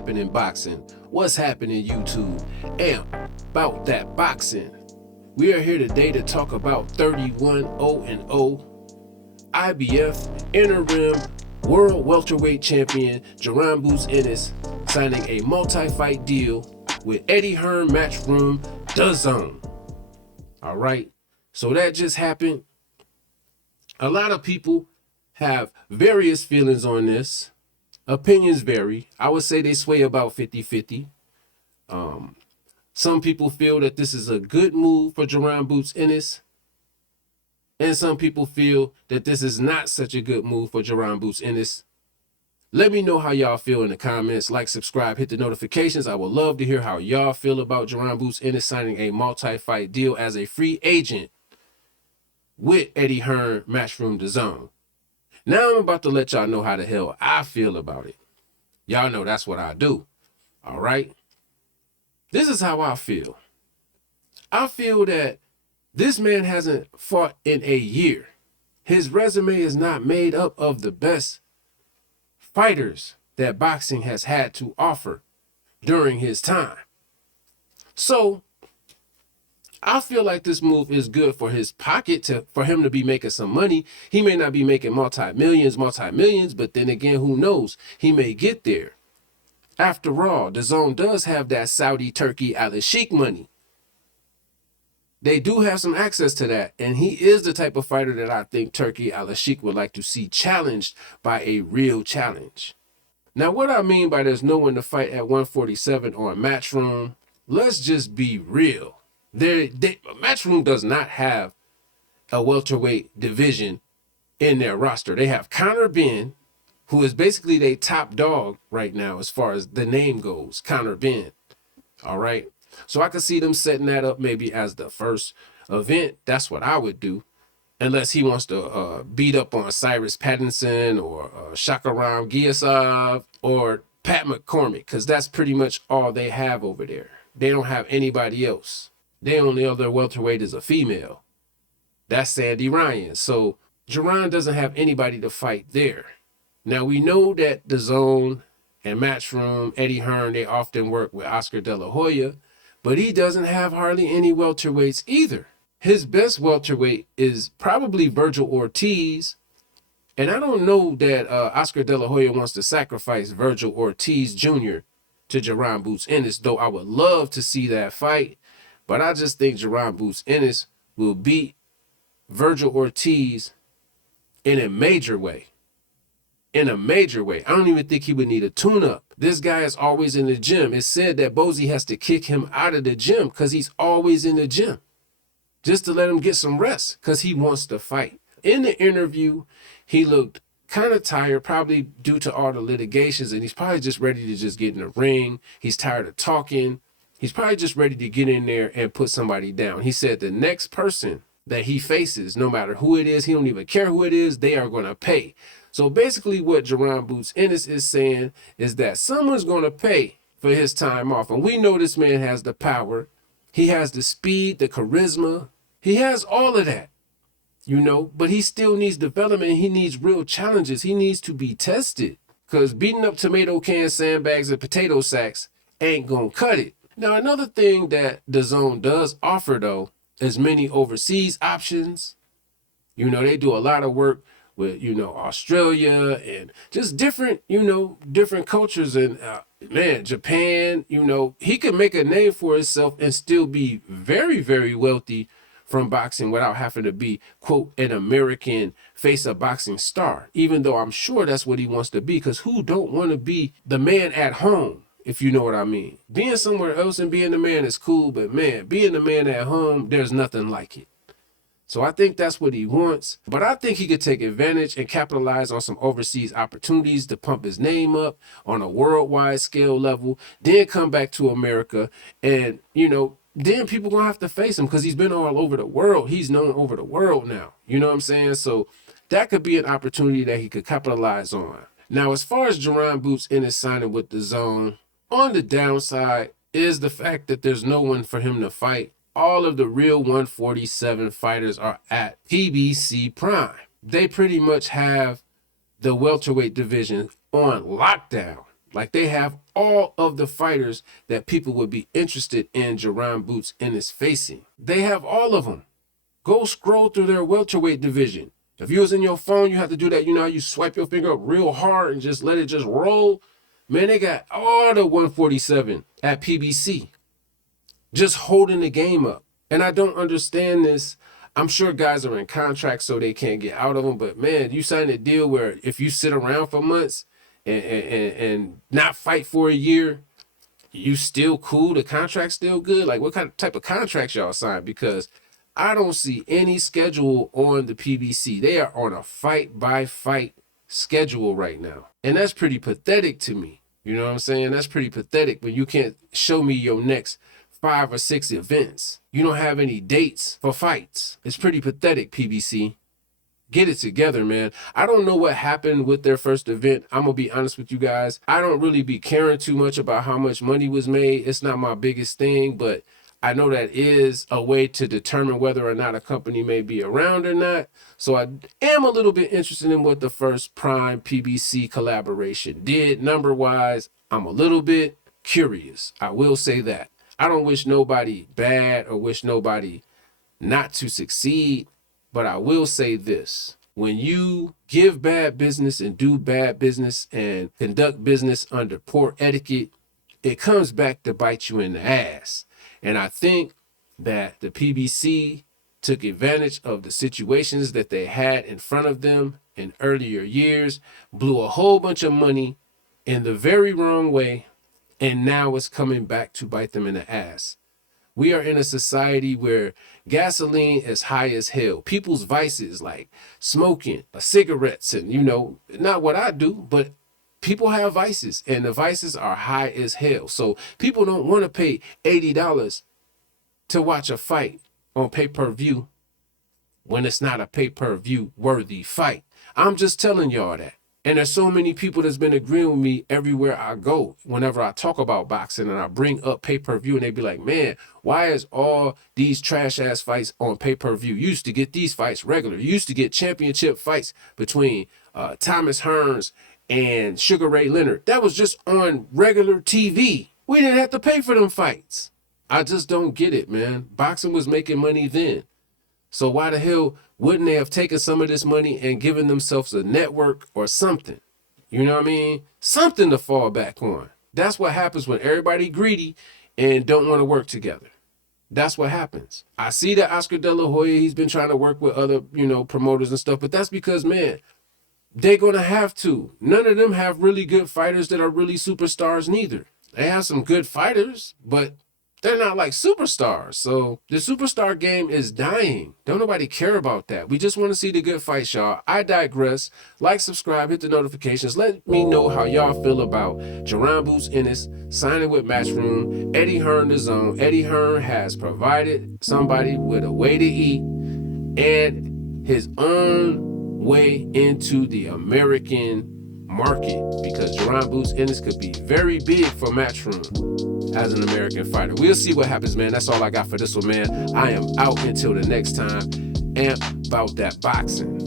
happening boxing? What's happening YouTube? And about that boxing. We are here today to talk about 31-0-0 IBF interim world welterweight champion Jaron Ennis signing a multi-fight deal with Hearn Matchroom DAZN. All right, so that just happened. A lot of people have various feelings on this. Opinions vary. I would say they sway about 50-50. Some people feel that this is a good move for Jaron Ennis. And some people feel that this is not such a good move for Jaron Ennis. Let me know how y'all feel in the comments. Like, subscribe, hit the notifications. I would love to hear how y'all feel about Jaron Ennis signing a multi-fight deal as a free agent with Hearn Matchroom DAZN. Now I'm about to let y'all know how the hell I feel about it. Y'all know that's what I do. All right? This is how I feel. I feel that this man hasn't fought in a year. His resume is not made up of the best fighters that boxing has had to offer during his time. So I feel like this move is good for his pocket, for him to be making some money. He may not be making multi-millions, but then again, who knows? He may get there. After all, DAZN does have that Saudi Turkey Al-Sheikh money. They do have some access to that, and he is the type of fighter that I think Turkey Al-Sheikh would like to see challenged by a real challenge. Now, what I mean by there's no one to fight at 147 on Matchroom, let's just be real. Matchroom does not have a welterweight division in their roster. They have Conor Benn, who is basically their top dog right now as far as the name goes, Conor Benn. All right. So I could see them setting that up maybe as the first event. That's what I would do. Unless he wants to beat up on Cyrus Pattinson or Shakaram Giasov or Pat McCormick, because that's pretty much all they have over there. They don't have anybody else. Their only other welterweight is a female. That's Sandy Ryan. So Jaron doesn't have anybody to fight there. Now, we know that DAZN and Matchroom, Hearn, they often work with Oscar De La Hoya, but he doesn't have hardly any welterweights either. His best welterweight is probably Virgil Ortiz, and I don't know that Oscar De La Hoya wants to sacrifice Virgil Ortiz Jr. to Jaron Ennis, though I would love to see that fight. But I just think Jaron Ennis will beat Virgil Ortiz in a major way. In a major way. I don't even think he would need a tune-up. This guy is always in the gym. It's said that Bozy has to kick him out of the gym because he's always in the gym, just to let him get some rest because he wants to fight. In the interview, he looked kind of tired, probably due to all the litigations, and he's probably just ready to just get in the ring. He's tired of talking. He's probably just ready to get in there and put somebody down. He said the next person that he faces, no matter who it is, he don't even care who it is, they are going to pay. So basically what Jaron Ennis is saying is that someone's going to pay for his time off. And we know this man has the power. He has the speed, the charisma. He has all of that, you know, but he still needs development. He needs real challenges. He needs to be tested, because beating up tomato cans, sandbags, and potato sacks ain't going to cut it. Now, another thing that DAZN does offer, though, is many overseas options. You know, they do a lot of work with, you know, Australia and just different, you know, different cultures. And man, Japan, you know, he could make a name for himself and still be very, very wealthy from boxing without having to be, quote, an American face of boxing star, even though I'm sure that's what he wants to be, because who don't want to be the man at home, if you know what I mean? Being somewhere else and being the man is cool, but man, being the man at home, there's nothing like it. So I think that's what he wants. But I think he could take advantage and capitalize on some overseas opportunities to pump his name up on a worldwide scale level, then come back to America. And, you know, then people going to have to face him because he's been all over the world. He's known over the world now. You know what I'm saying? So that could be an opportunity that he could capitalize on. Now, as far as Jaron Ennis signing with DAZN, on the downside is the fact that there's no one for him to fight. All of the real 147 fighters are at PBC Prime. They pretty much have the welterweight division on lockdown. Like, they have all of the fighters that people would be interested in Jaron Boots Ennis facing. They have all of them. Go scroll through their welterweight division. If you was in your phone, you have to do that. You know how you swipe your finger up real hard and just let it just roll? Man, they got all the 147 at PBC. Just holding the game up. And I don't understand this. I'm sure guys are in contracts so they can't get out of them. But man, you sign a deal where if you sit around for months and not fight for a year, you still cool? The contract's still good? Like, what type of contracts y'all sign? Because I don't see any schedule on the PBC. They are on a fight-by-fight schedule right now. And that's pretty pathetic to me. You know what I'm saying? That's pretty pathetic when you can't show me your next 5 or 6 events. You don't have any dates for fights. It's pretty pathetic, PBC. Get it together, man. I don't know what happened with their first event. I'm going to be honest with you guys. I don't really be caring too much about how much money was made. It's not my biggest thing, but I know that is a way to determine whether or not a company may be around or not. So I am a little bit interested in what the first Prime PBC collaboration did. Number-wise, I'm a little bit curious. I will say that. I don't wish nobody bad or wish nobody not to succeed, but I will say this. When you give bad business and do bad business and conduct business under poor etiquette, it comes back to bite you in the ass. And I think that the PBC took advantage of the situations that they had in front of them in earlier years, blew a whole bunch of money in the very wrong way, and now it's coming back to bite them in the ass. We are in a society where gasoline is high as hell. People's vices like smoking, cigarettes, and, you know, not what I do, but people have vices, and the vices are high as hell. So people don't want to pay $80 to watch a fight on pay-per-view when it's not a pay-per-view worthy fight. I'm just telling y'all that. And there's so many people that's been agreeing with me everywhere I go. Whenever I talk about boxing and I bring up pay-per-view, and they be like, man, why is all these trash-ass fights on pay-per-view? You used to get these fights regular. You used to get championship fights between Thomas Hearns and Sugar Ray Leonard. That was just on regular TV. We didn't have to pay for them fights. I just don't get it, man. Boxing was making money then. So why the hell wouldn't they have taken some of this money and given themselves a network or something? You know what I mean? Something to fall back on. That's what happens when everybody greedy and don't want to work together. That's what happens. I see that Oscar De La Hoya, he's been trying to work with other, promoters and stuff, but that's because, man, they're going to have to. None of them have really good fighters that are really superstars neither. They have some good fighters, but they're not like superstars. So the superstar game is dying. Don't nobody care about that. We just want to see the good fights, y'all. I digress. Like, subscribe, hit the notifications. Let me know how y'all feel about Jaron Boots Ennis signing with Matchroom, Eddie Hearn the Zone. Eddie Hearn has provided somebody with a way to eat and his own way into the American market, because Jaron Boots Ennis could be very big for Matchroom as an American fighter. We'll see what happens, man. That's all I got for this one, man. I am out until the next time. And about that boxing.